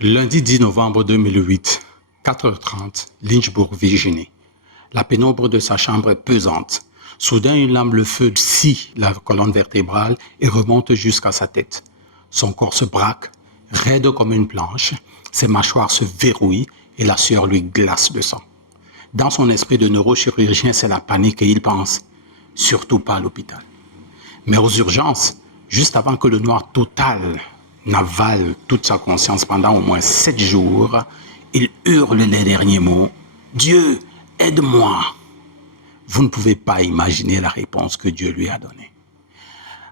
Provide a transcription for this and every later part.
Lundi 10 novembre 2008, 4h30, Lynchburg, Virginie. La pénombre de sa chambre est pesante. Soudain, une lame le feu scie la colonne vertébrale et remonte jusqu'à sa tête. Son corps se braque, raide comme une planche, ses mâchoires se verrouillent et la sueur lui glace le sang. Dans son esprit de neurochirurgien, c'est la panique et il pense « surtout pas à l'hôpital ». Mais aux urgences, juste avant que le noir total n'avale toute sa conscience pendant au moins 7 jours, il hurle les derniers mots « Dieu, aide-moi ». Vous ne pouvez pas imaginer la réponse que Dieu lui a donnée.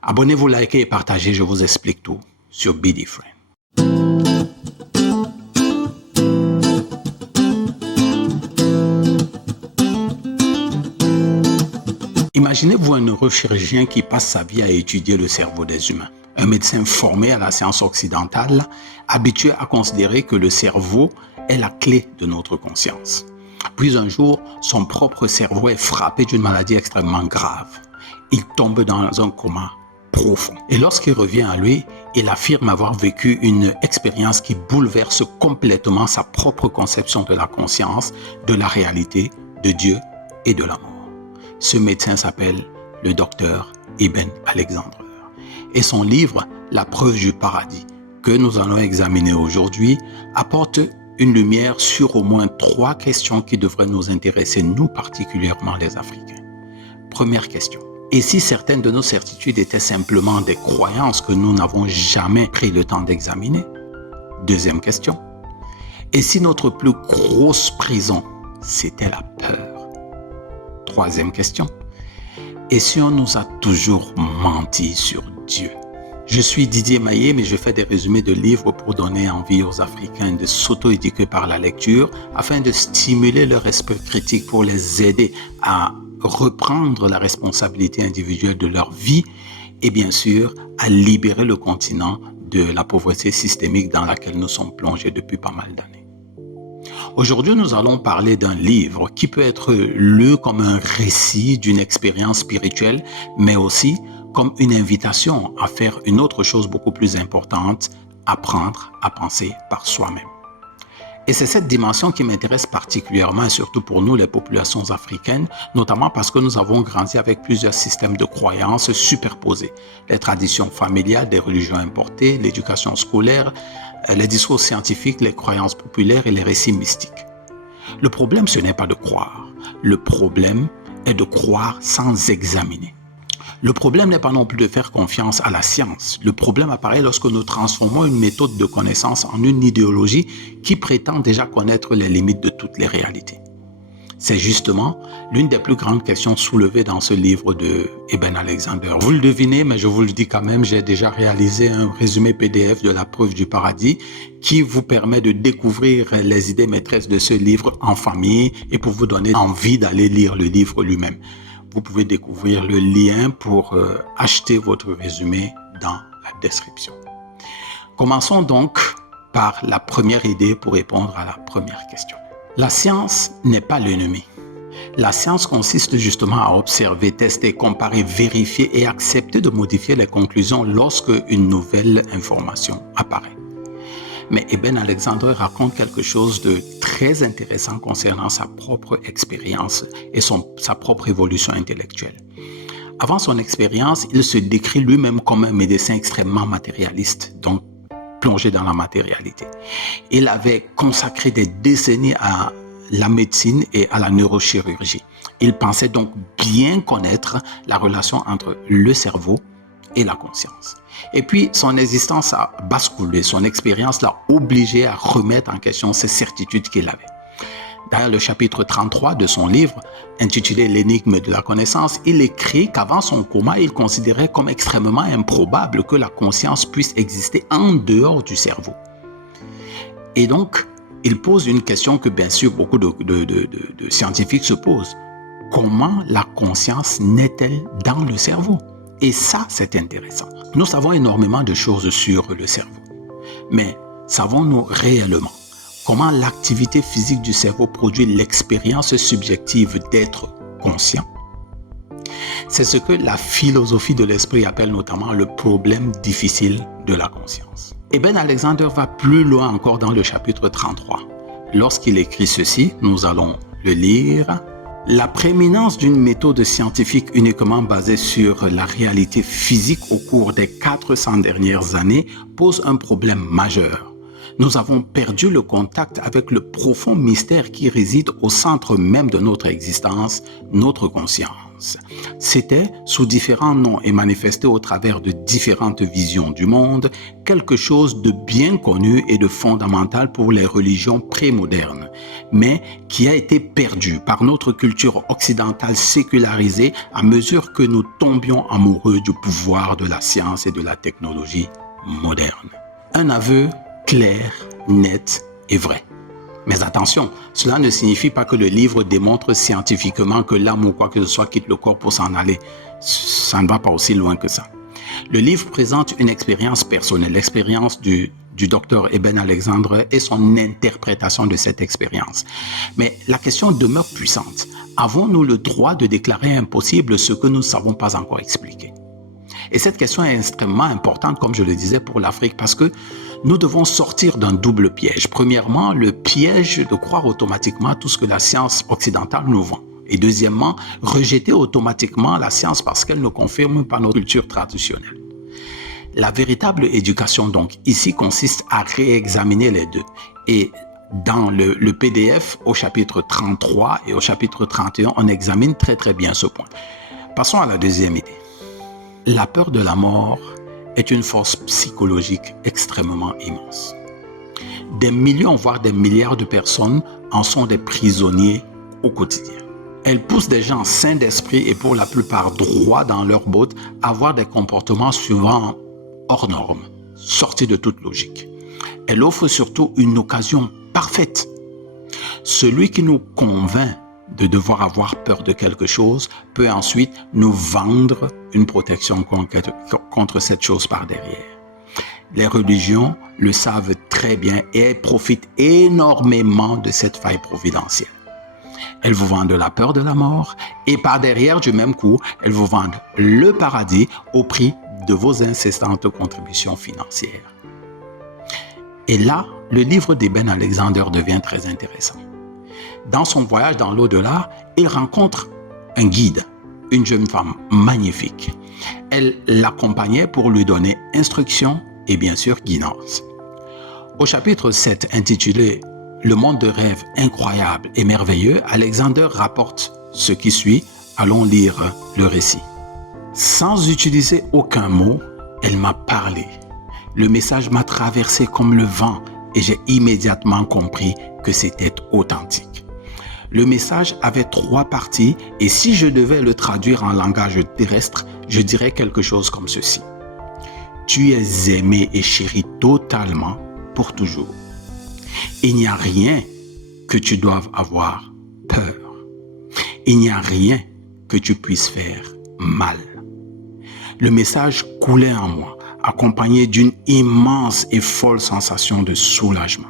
Abonnez-vous, likez et partagez, je vous explique tout sur Be Different. Imaginez-vous un neurochirurgien qui passe sa vie à étudier le cerveau des humains. Un médecin formé à la science occidentale, habitué à considérer que le cerveau est la clé de notre conscience. Puis un jour, son propre cerveau est frappé d'une maladie extrêmement grave. Il tombe dans un coma profond. Et lorsqu'il revient à lui, il affirme avoir vécu une expérience qui bouleverse complètement sa propre conception de la conscience, de la réalité, de Dieu et de l'amour. Ce médecin s'appelle le docteur Eben Alexander. Et son livre « La preuve du paradis » que nous allons examiner aujourd'hui apporte une lumière sur au moins 3 questions qui devraient nous intéresser, nous particulièrement les Africains. Première question. Et si certaines de nos certitudes étaient simplement des croyances que nous n'avons jamais pris le temps d'examiner? Deuxième question. Et si notre plus grosse prison, c'était la peur? Troisième question. Et si on nous a toujours menti sur Dieu? Je suis Didier Maillet, mais je fais des résumés de livres pour donner envie aux Africains de s'auto-éduquer par la lecture afin de stimuler leur esprit critique pour les aider à reprendre la responsabilité individuelle de leur vie et bien sûr à libérer le continent de la pauvreté systémique dans laquelle nous sommes plongés depuis pas mal d'années. Aujourd'hui, nous allons parler d'un livre qui peut être lu comme un récit d'une expérience spirituelle, mais aussi comme une invitation à faire une autre chose beaucoup plus importante, apprendre à penser par soi-même. Et c'est cette dimension qui m'intéresse particulièrement, et surtout pour nous, les populations africaines, notamment parce que nous avons grandi avec plusieurs systèmes de croyances superposés. Les traditions familiales, des religions importées, l'éducation scolaire, les discours scientifiques, les croyances populaires et les récits mystiques. Le problème, ce n'est pas de croire. Le problème est de croire sans examiner. Le problème n'est pas non plus de faire confiance à la science. Le problème apparaît lorsque nous transformons une méthode de connaissance en une idéologie qui prétend déjà connaître les limites de toutes les réalités. C'est justement l'une des plus grandes questions soulevées dans ce livre de Eben Alexander. Vous le devinez, mais je vous le dis quand même, j'ai déjà réalisé un résumé PDF de la preuve du paradis qui vous permet de découvrir les idées maîtresses de ce livre en famille et pour vous donner envie d'aller lire le livre lui-même. Vous pouvez découvrir le lien pour acheter votre résumé dans la description. Commençons donc par la première idée pour répondre à la première question. La science n'est pas l'ennemi. La science consiste justement à observer, tester, comparer, vérifier et accepter de modifier les conclusions lorsque une nouvelle information apparaît. Mais Eben Alexander raconte quelque chose de très intéressant concernant sa propre expérience et sa propre évolution intellectuelle. Avant son expérience, il se décrit lui-même comme un médecin extrêmement matérialiste, donc plongé dans la matérialité. Il avait consacré des décennies à la médecine et à la neurochirurgie. Il pensait donc bien connaître la relation entre le cerveau et la conscience. Et puis, son existence a basculé, son expérience l'a obligé à remettre en question ces certitudes qu'il avait. Dans le chapitre 33 de son livre, intitulé « L'énigme de la connaissance », il écrit qu'avant son coma, il considérait comme extrêmement improbable que la conscience puisse exister en dehors du cerveau. Et donc, il pose une question que bien sûr beaucoup de scientifiques se posent. Comment la conscience naît-elle dans le cerveau? Et ça, c'est intéressant. Nous savons énormément de choses sur le cerveau. Mais savons-nous réellement comment l'activité physique du cerveau produit l'expérience subjective d'être conscient? C'est ce que la philosophie de l'esprit appelle notamment le problème difficile de la conscience. Eben Alexander va plus loin encore dans le chapitre 33. Lorsqu'il écrit ceci, nous allons le lire. La prééminence d'une méthode scientifique uniquement basée sur la réalité physique au cours des 400 dernières années pose un problème majeur. Nous avons perdu le contact avec le profond mystère qui réside au centre même de notre existence, notre conscience. C'était, sous différents noms et manifesté au travers de différentes visions du monde, quelque chose de bien connu et de fondamental pour les religions prémodernes, mais qui a été perdu par notre culture occidentale sécularisée à mesure que nous tombions amoureux du pouvoir de la science et de la technologie moderne. Un aveu clair, net et vrai. Mais attention, cela ne signifie pas que le livre démontre scientifiquement que l'âme ou quoi que ce soit quitte le corps pour s'en aller. Ça ne va pas aussi loin que ça. Le livre présente une expérience personnelle, l'expérience du docteur Eben Alexander et son interprétation de cette expérience. Mais la question demeure puissante. Avons-nous le droit de déclarer impossible ce que nous ne savons pas encore expliquer? Et cette question est extrêmement importante, comme je le disais, pour l'Afrique, parce que nous devons sortir d'un double piège. Premièrement, le piège de croire automatiquement à tout ce que la science occidentale nous vend. Et deuxièmement, rejeter automatiquement la science parce qu'elle ne confirme pas notre culture traditionnelle. La véritable éducation, donc, ici consiste à réexaminer les deux. Et dans le PDF, au chapitre 33 et au chapitre 31, on examine très bien ce point. Passons à la deuxième idée. La peur de la mort est une force psychologique extrêmement immense. Des millions, voire des milliards de personnes en sont des prisonniers au quotidien. Elle pousse des gens sains d'esprit et pour la plupart droits dans leur bottes à avoir des comportements souvent hors normes, sortis de toute logique. Elle offre surtout une occasion parfaite. Celui qui nous convainc de devoir avoir peur de quelque chose peut ensuite nous vendre une protection contre cette chose par derrière. Les religions le savent très bien et elles profitent énormément de cette faille providentielle. Elles vous vendent la peur de la mort et par derrière du même coup, elles vous vendent le paradis au prix de vos incessantes contributions financières. Et là, le livre d'Eben Alexander devient très intéressant. Dans son voyage dans l'au-delà, il rencontre un guide, une jeune femme magnifique. Elle l'accompagnait pour lui donner instruction et bien sûr guidance. Au chapitre 7 intitulé « Le monde de rêve incroyable et merveilleux », Alexander rapporte ce qui suit. Allons lire le récit. Sans utiliser aucun mot, elle m'a parlé. Le message m'a traversé comme le vent et j'ai immédiatement compris que c'était authentique. Le message avait 3 parties et si je devais le traduire en langage terrestre, je dirais quelque chose comme ceci. Tu es aimé et chéri totalement pour toujours. Il n'y a rien que tu doives avoir peur. Il n'y a rien que tu puisses faire mal. Le message coulait en moi, accompagné d'une immense et folle sensation de soulagement.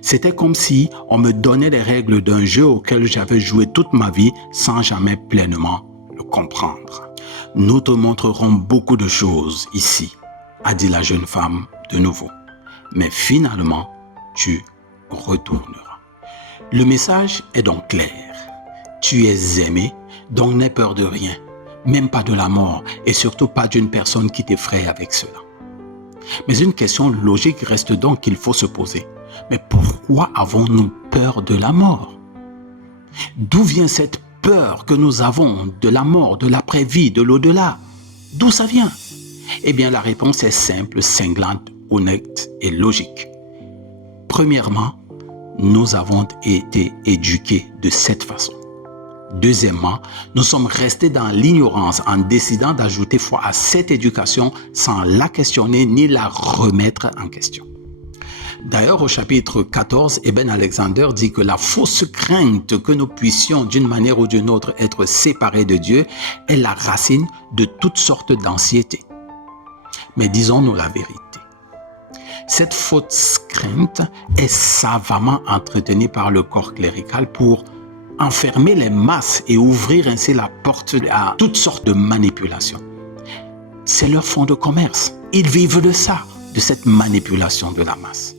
C'était comme si on me donnait les règles d'un jeu auquel j'avais joué toute ma vie sans jamais pleinement le comprendre. Nous te montrerons beaucoup de choses ici, a dit la jeune femme de nouveau. Mais finalement, tu retourneras. Le message est donc clair. Tu es aimé, donc n'aie peur de rien, même pas de la mort et surtout pas d'une personne qui t'effraie avec cela. Mais une question logique reste donc qu'il faut se poser. Mais pourquoi avons-nous peur de la mort? D'où vient cette peur que nous avons de la mort, de l'après-vie, de l'au-delà? D'où ça vient? Eh bien, la réponse est simple, cinglante, honnête et logique. Premièrement, nous avons été éduqués de cette façon. Deuxièmement, nous sommes restés dans l'ignorance en décidant d'ajouter foi à cette éducation sans la questionner ni la remettre en question. D'ailleurs, au chapitre 14, Eben Alexander dit que la fausse crainte que nous puissions d'une manière ou d'une autre être séparés de Dieu est la racine de toutes sortes d'anxiété. Mais disons-nous la vérité. Cette fausse crainte est savamment entretenue par le corps clérical pour enfermer les masses et ouvrir ainsi la porte à toutes sortes de manipulations. C'est leur fonds de commerce. Ils vivent de ça. de cette manipulation de la masse.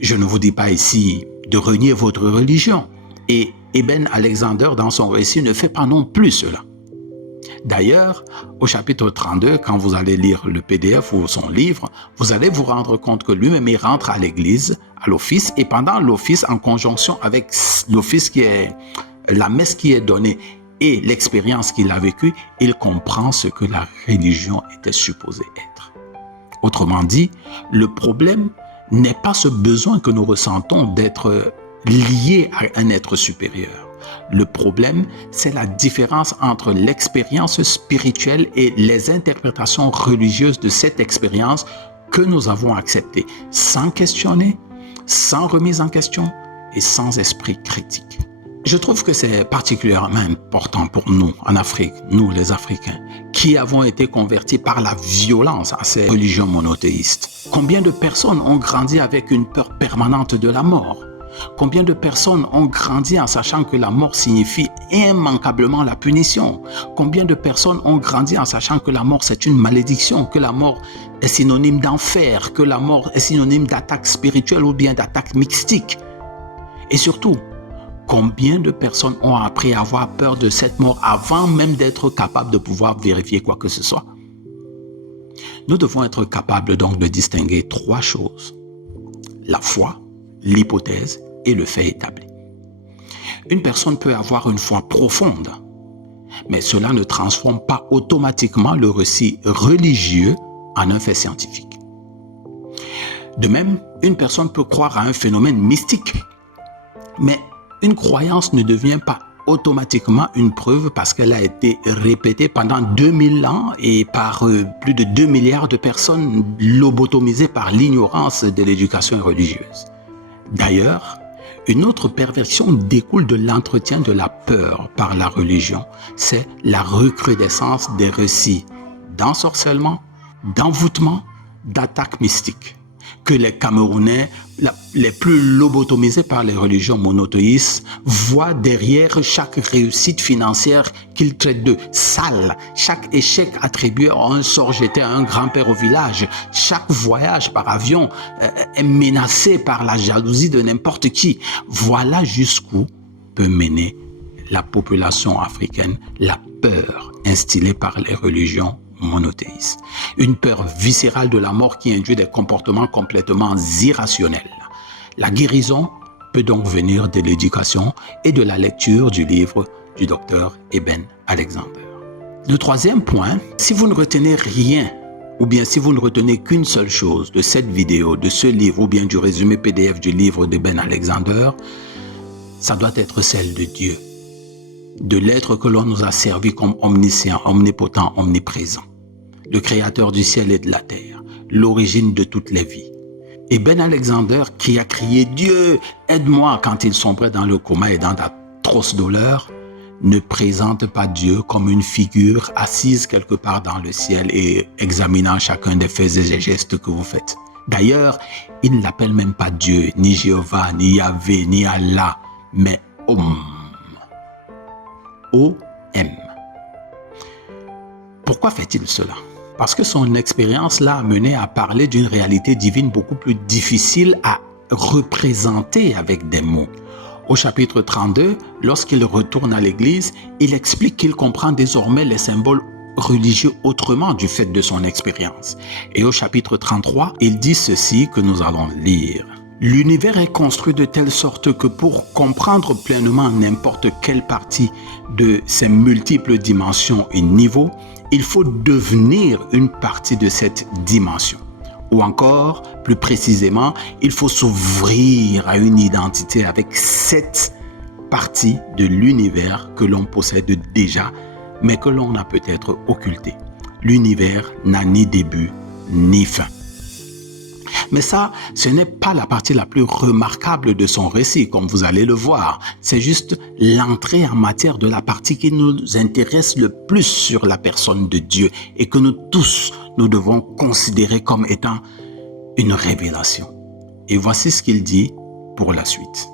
Je ne vous dis pas ici de renier votre religion. Et Eben Alexander, dans son récit, ne fait pas non plus cela. D'ailleurs, au chapitre 32, quand vous allez lire le PDF ou son livre, vous allez vous rendre compte que lui-même, il rentre à l'église, à l'office, et pendant l'office, en conjonction avec l'office qui est, la messe qui est donnée et l'expérience qu'il a vécue, il comprend ce que la religion était supposée être. Autrement dit, le problème n'est pas ce besoin que nous ressentons d'être liés à un être supérieur. Le problème, c'est la différence entre l'expérience spirituelle et les interprétations religieuses de cette expérience que nous avons acceptée, sans questionner, sans remise en question et sans esprit critique. Je trouve que c'est particulièrement important pour nous en Afrique, nous les Africains, qui avons été convertis par la violence à ces religions monothéistes. Combien de personnes ont grandi avec une peur permanente de la mort? Combien de personnes ont grandi en sachant que la mort signifie immanquablement la punition? Combien de personnes ont grandi en sachant que la mort c'est une malédiction, que la mort est synonyme d'enfer, que la mort est synonyme d'attaque spirituelle ou bien d'attaque mystique? Et surtout, combien de personnes ont appris à avoir peur de cette mort avant même d'être capables de pouvoir vérifier quoi que ce soit? Nous devons être capables donc de distinguer trois choses: la foi, l'hypothèse et le fait établi. Une personne peut avoir une foi profonde, mais cela ne transforme pas automatiquement le récit religieux en un fait scientifique. De même, une personne peut croire à un phénomène mystique, mais une croyance ne devient pas automatiquement une preuve parce qu'elle a été répétée pendant 2000 ans et par plus de 2 milliards de personnes lobotomisées par l'ignorance de l'éducation religieuse. D'ailleurs, une autre perversion découle de l'entretien de la peur par la religion. C'est la recrudescence des récits d'ensorcellement, d'envoûtement, d'attaques mystiques que les Camerounais les plus lobotomisés par les religions monothéistes voient derrière chaque réussite financière qu'ils traitent de sale, chaque échec attribué à un sort jeté à un grand-père au village, chaque voyage par avion est menacé par la jalousie de n'importe qui. Voilà jusqu'où peut mener la population africaine la peur instillée par les religions monothéistes. Une peur viscérale de la mort qui induit des comportements complètement irrationnels. La guérison peut donc venir de l'éducation et de la lecture du livre du docteur Eben Alexander. Le troisième point, si vous ne retenez rien, ou bien si vous ne retenez qu'une seule chose de cette vidéo, de ce livre, ou bien du résumé PDF du livre d'Eben Alexander, ça doit être celle de Dieu, de l'être que l'on nous a servi comme omniscient, omnipotent, omniprésent, le créateur du ciel et de la terre, l'origine de toutes les vies. Eben Alexander qui a crié « Dieu, aide-moi » quand il sombrait dans le coma et dans d'atroces douleurs, ne présente pas Dieu comme une figure assise quelque part dans le ciel et examinant chacun des faits et des gestes que vous faites. D'ailleurs, il ne l'appelle même pas Dieu, ni Jéhovah, ni Yahvé, ni Allah, mais Om. O-M. Pourquoi fait-il cela? Parce que son expérience l'a amené à parler d'une réalité divine beaucoup plus difficile à représenter avec des mots. Au chapitre 32, lorsqu'il retourne à l'église, il explique qu'il comprend désormais les symboles religieux autrement du fait de son expérience. Et au chapitre 33, il dit ceci que nous allons lire. L'univers est construit de telle sorte que pour comprendre pleinement n'importe quelle partie de ses multiples dimensions et niveaux, il faut devenir une partie de cette dimension. Ou encore, plus précisément, il faut s'ouvrir à une identité avec cette partie de l'univers que l'on possède déjà, mais que l'on a peut-être occulté. L'univers n'a ni début ni fin. Mais ça, ce n'est pas la partie la plus remarquable de son récit, comme vous allez le voir. C'est juste l'entrée en matière de la partie qui nous intéresse le plus sur la personne de Dieu et que nous tous, nous devons considérer comme étant une révélation. Et voici ce qu'il dit pour la suite.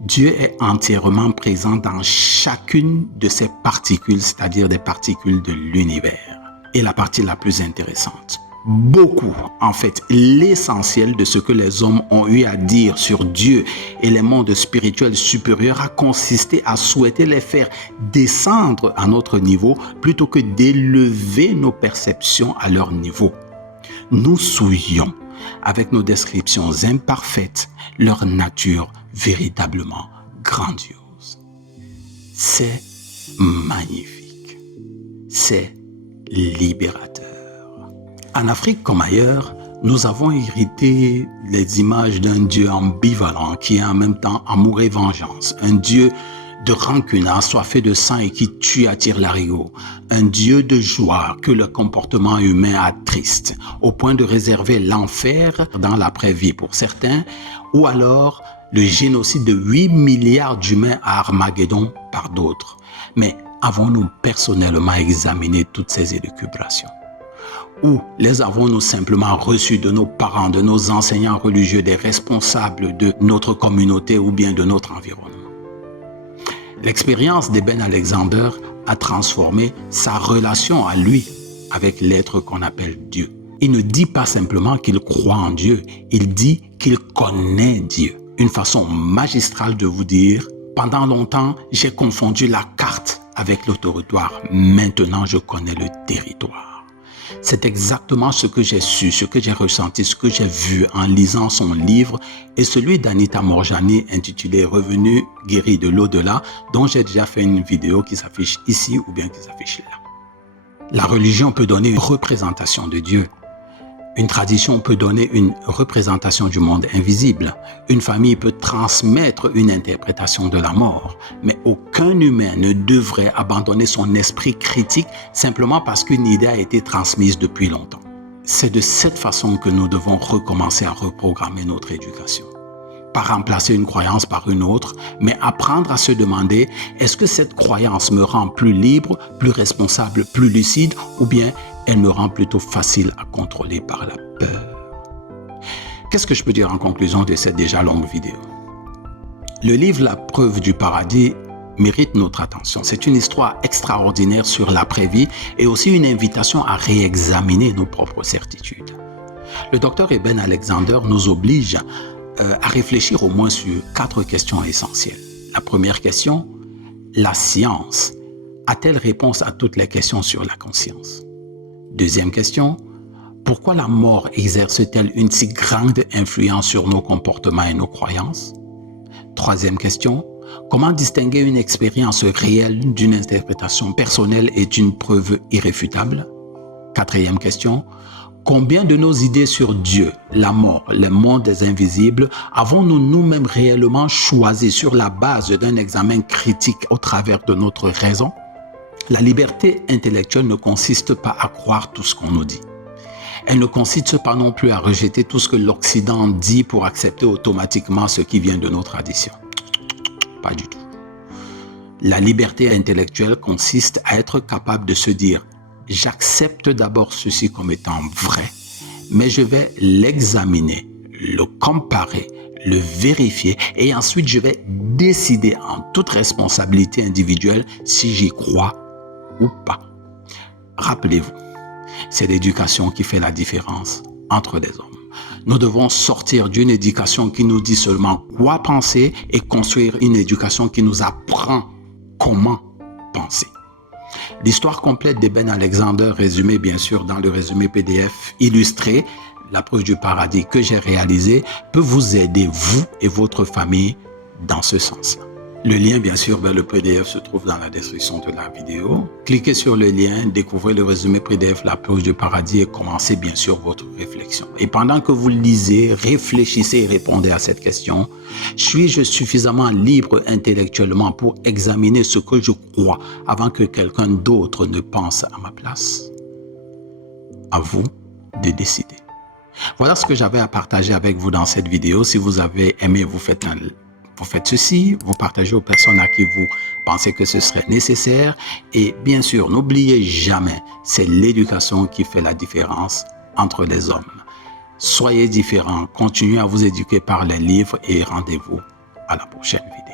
Dieu est entièrement présent dans chacune de ces particules, c'est-à-dire des particules de l'univers. Et la partie la plus intéressante. beaucoup, en fait, l'essentiel de ce que les hommes ont eu à dire sur Dieu et les mondes spirituels supérieurs a consisté à souhaiter les faire descendre à notre niveau plutôt que d'élever nos perceptions à leur niveau. Nous souillons, avec nos descriptions imparfaites, leur nature véritablement grandiose. C'est magnifique. C'est libérateur. En Afrique comme ailleurs, nous avons hérité les images d'un Dieu ambivalent qui est en même temps amour et vengeance. Un Dieu de rancune, assoiffé de sang et qui tue à tire-larigot. Un Dieu de joie que le comportement humain attriste, au point de réserver l'enfer dans l'après-vie pour certains, ou alors le génocide de 8 milliards d'humains à Armageddon par d'autres. Mais avons-nous personnellement examiné toutes ces élucubrations? Ou les avons-nous simplement reçus de nos parents, de nos enseignants religieux, des responsables de notre communauté ou bien de notre environnement? L'expérience d'Eben Alexander a transformé sa relation à lui avec l'être qu'on appelle Dieu. Il ne dit pas simplement qu'il croit en Dieu, il dit qu'il connaît Dieu. Une façon magistrale de vous dire, pendant longtemps, j'ai confondu la carte avec le territoire. Maintenant, je connais le territoire. C'est exactement ce que j'ai su, ce que j'ai ressenti, ce que j'ai vu en lisant son livre et celui d'Anita Moorjani intitulé « Revenu guéri de l'au-delà » dont j'ai déjà fait une vidéo qui s'affiche ici ou bien qui s'affiche là. La religion peut donner une représentation de Dieu. Une tradition peut donner une représentation du monde invisible. Une famille peut transmettre une interprétation de la mort. Mais aucun humain ne devrait abandonner son esprit critique simplement parce qu'une idée a été transmise depuis longtemps. C'est de cette façon que nous devons recommencer à reprogrammer notre éducation. Pas remplacer une croyance par une autre, mais apprendre à se demander, est-ce que cette croyance me rend plus libre, plus responsable, plus lucide, ou bien elle me rend plutôt facile à contrôler par la peur? Qu'est-ce que je peux dire en conclusion de cette déjà longue vidéo? Le livre La preuve du paradis mérite notre attention. C'est une histoire extraordinaire sur l'après-vie et aussi une invitation à réexaminer nos propres certitudes. Le docteur Eben Alexander nous oblige à réfléchir au moins sur 4 questions essentielles. La première question, la science a-t-elle réponse à toutes les questions sur la conscience? Deuxième question, pourquoi la mort exerce-t-elle une si grande influence sur nos comportements et nos croyances? Troisième question, comment distinguer une expérience réelle d'une interprétation personnelle et d'une preuve irréfutable? Quatrième question, combien de nos idées sur Dieu, la mort, les mondes des invisibles avons-nous nous-mêmes réellement choisi sur la base d'un examen critique au travers de notre raison? La liberté intellectuelle ne consiste pas à croire tout ce qu'on nous dit. Elle ne consiste pas non plus à rejeter tout ce que l'Occident dit pour accepter automatiquement ce qui vient de nos traditions. Pas du tout. La liberté intellectuelle consiste à être capable de se dire « J'accepte d'abord ceci comme étant vrai, mais je vais l'examiner, le comparer, le vérifier et ensuite je vais décider en toute responsabilité individuelle si j'y crois ou pas. » Rappelez-vous, c'est l'éducation qui fait la différence entre les hommes. Nous devons sortir d'une éducation qui nous dit seulement quoi penser et construire une éducation qui nous apprend comment penser. L'histoire complète d'Eben Alexander, résumée bien sûr dans le résumé PDF illustré, La preuve du paradis que j'ai réalisé, peut vous aider, vous et votre famille, dans ce sens-là. Le lien, bien sûr, vers le PDF se trouve dans la description de la vidéo. Cliquez sur le lien, découvrez le résumé PDF La preuve du paradis et commencez bien sûr votre réflexion. Et pendant que vous lisez, réfléchissez et répondez à cette question. Suis-je suffisamment libre intellectuellement pour examiner ce que je crois avant que quelqu'un d'autre ne pense à ma place? À vous de décider. Voilà ce que j'avais à partager avec vous dans cette vidéo. Si vous avez aimé, vous faites ceci, vous partagez aux personnes à qui vous pensez que ce serait nécessaire. Et bien sûr, n'oubliez jamais, c'est l'éducation qui fait la différence entre les hommes. Soyez différents, continuez à vous éduquer par les livres et rendez-vous à la prochaine vidéo.